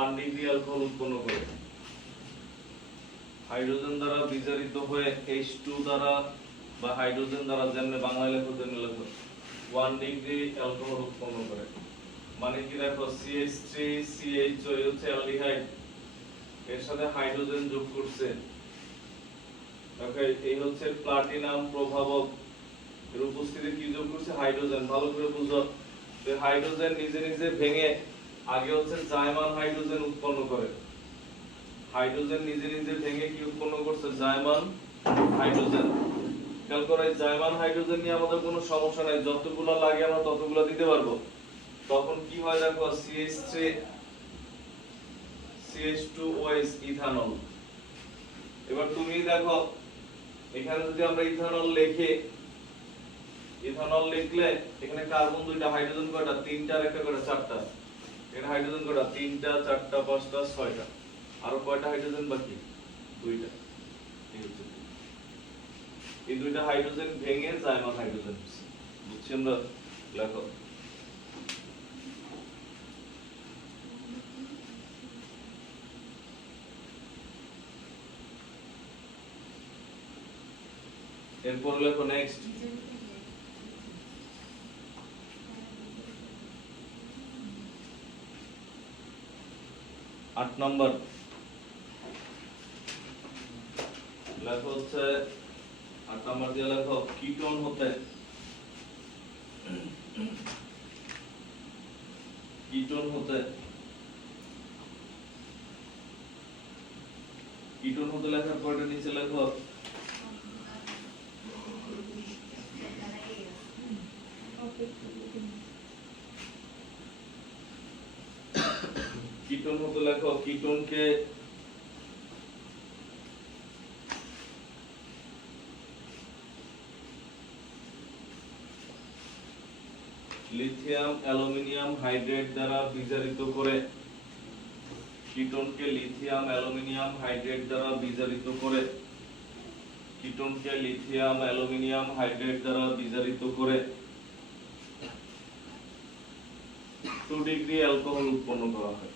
1 ডিগ্রি অ্যালকোহল উৎপন্ন করে। হাইড্রোজেন দ্বারা বিজারিত হয়ে H2 দ্বারা বা হাইড্রোজেন দ্বারা, যেমন বাংলায় লেখো তেমনি লেখো, 1 ডিগ্রি অ্যালকোহল উৎপন্ন করে। মানে কি দেখো CH3 CHO হচ্ছে অ্যালডিহাইড, এর সাথে হাইড্রোজেন যোগ করছে, ওকে, এই হচ্ছে প্লাটিনাম প্রভাবক, এর উপস্থিতি কি যোগ করছে? হাইড্রোজেন। ভালো করে বুঝো, যে হাইড্রোজেন নিজে নিজে ভেঙে আগে হচ্ছে জাইমান হাইড্রোজেন উৎপন্ন করে। হাইড্রোজেন নিজে নিজে ভেঙে কি উৎপন্ন করছে? জাইমান হাইড্রোজেন। খেয়াল করো, এই জাইমান হাইড্রোজেন নিয়ে আমাদের কোনো সমস্যা নাই, যতগুলো লাগে আমরা ততগুলো দিতে পারবো। তখন কি হয় দেখো, CH3 CH2OH ইথানল। এবার তুমি দেখো এখানে যদি আমরা ইথানল লিখলে এখানে কার্বন দুইটা, হাইড্রোজেন কয়টা? তিনটা, আর একটা কয়টা? চারটা। এখানে হাইড্রোজেন কয়টা? তিনটা, চারটা, পাঁচটা, ছয়টা। আর কয়টা হাইড্রোজেন বাকি? দুইটা। এই দুইটা হাইড্রোজেন ভেঙে জাইমান হাইড্রোজেন হচ্ছে, বুঝছি আমরা? লেখো এরপর লেখো নেক্সট, 8 নম্বর লেখো হচ্ছে 8 নম্বর দিয়ে লেখো কিটোন হতে, কিটোন হতে লেখার পরে নিচে লেখো কিটোন হতে লেখো কিটোনকে লিথিয়াম অ্যালুমিনিয়াম হাইড্রেট দ্বারা বিজারিত করে, কিটোনকে লিথিয়াম অ্যালুমিনিয়াম হাইড্রেট দ্বারা বিজারিত করে, কিটোনকে লিথিয়াম অ্যালুমিনিয়াম হাইড্রেট দ্বারা বিজারিত করে 2 ডিগ্রি অ্যালকোহল উৎপন্ন করা হয়।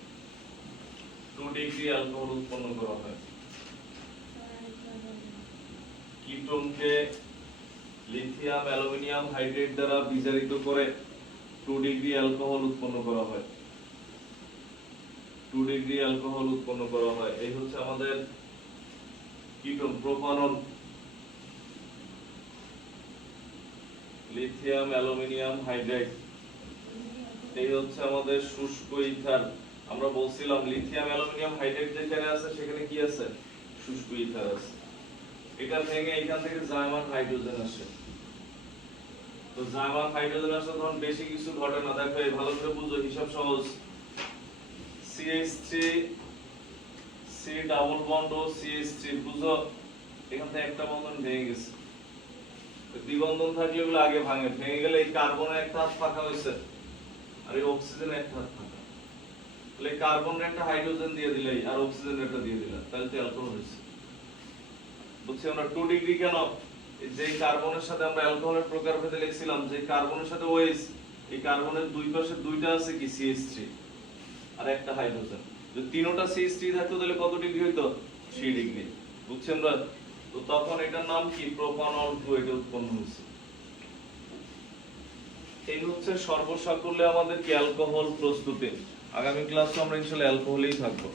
2 ডিগ্রি অ্যালকোহল উৎপন্ন করা হয়। কিটোনকে লিথিয়াম অ্যালুমিনিয়াম হাইড্রেট দ্বারা বিজারিত করে 2 ডিগ্রি অ্যালকোহল উৎপন্ন করা হয়। 2 ডিগ্রি অ্যালকোহল উৎপন্ন করা হয়। এই হচ্ছে আমাদের ketone. Propanol, lithium aluminium hydrate, এই হচ্ছে আমাদের শুষ্ক ইথার। আমরা বলছিলাম লিথিয়াম অ্যালুমিনিয়াম হাইড্রাইড যেখানে আছে সেখানে কি আছে শুষ্ক ইথার আছে এটা ভেঙে এখান থেকে জার্মান হাইড্রোজেন আসে তো জার্মান হাইড্রোজেন আসলে তখন বেশি কিছু ঘটে না দেখো এই ভালো করে বুঝো হিসাব সহজ CH3 C ডাবল বন্ড ও CH3 বুঝো এখান থেকে একটা বন্ধন ভেঙে গেছে দ্বিবন্ধন থাকলে এগুলো আগে ভাঙে ভেঙে গেলে এই কার্বনের একটা হাত ফাঁকা হয়েছে আর এই অক্সিজেনের একটা হাত ফাঁকা তাহলে কার্বনের একটা হাইড্রোজেন দিয়ে দিলেই আর অক্সিজেনের একটা দিয়ে দিলা তাহলে তো অ্যালকোহল হয়েছে বুঝছি আমরা 2 ডিগ্রি কেন যে কার্বনের সাথে আমরা অ্যালকোহলের প্রকারভেদে লিখছিলাম যে কার্বনের সাথে OH এই কার্বনের দুই পাশে দুইটা আছে কি CH3 আর একটা হাইড্রোজেন যদি তিনটা CH3 থাকতো তাহলে কত ডিগ্রি হইতো 3 ডিগ্রি বুঝছি আমরা তো তখন এটার নাম কি প্রোপানল 2 এটা উৎপন্ন হয়েছে এই হচ্ছে সর্বসাকুল্যে আমাদের কি অ্যালকোহল প্রস্তুতি আগামী ক্লাসে আমরা ইনশাআল্লাহ অ্যালকোহলেই থাকবো